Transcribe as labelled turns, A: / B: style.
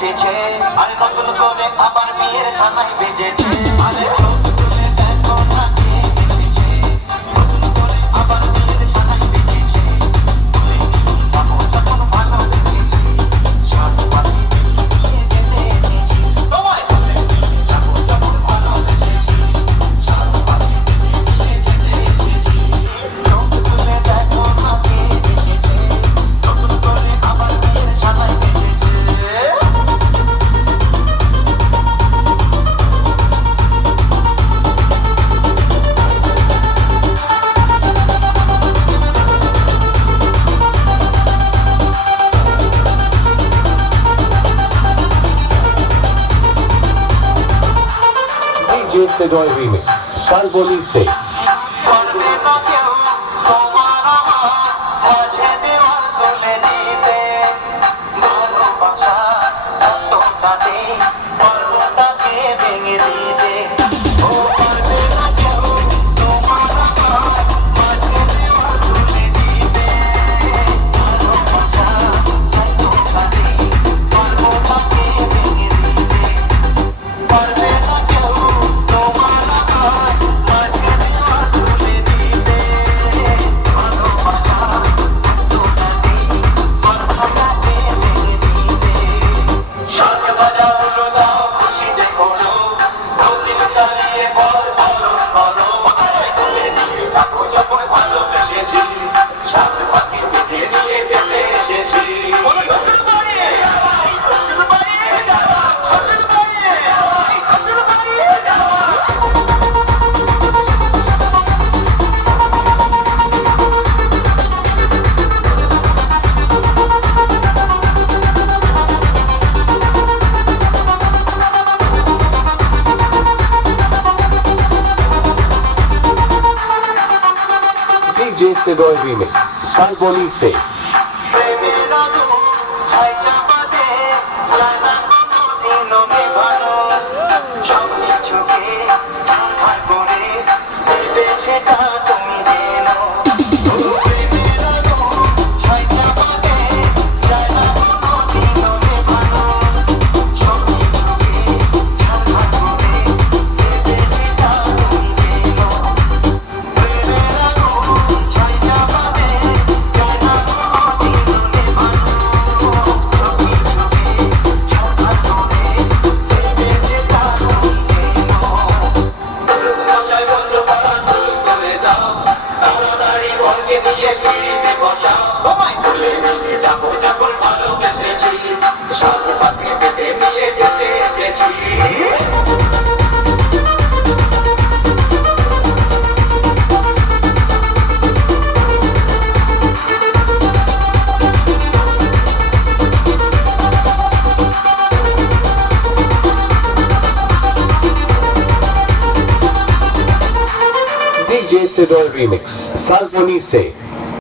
A: এসেছে আর নতুন করে আবার বিয়ের সানাই বেজেছে আরে
B: se
A: dorime. San Bonice.
B: DJ Segoy remix, Sarboni Se. Isidore remix, Salvoni Se.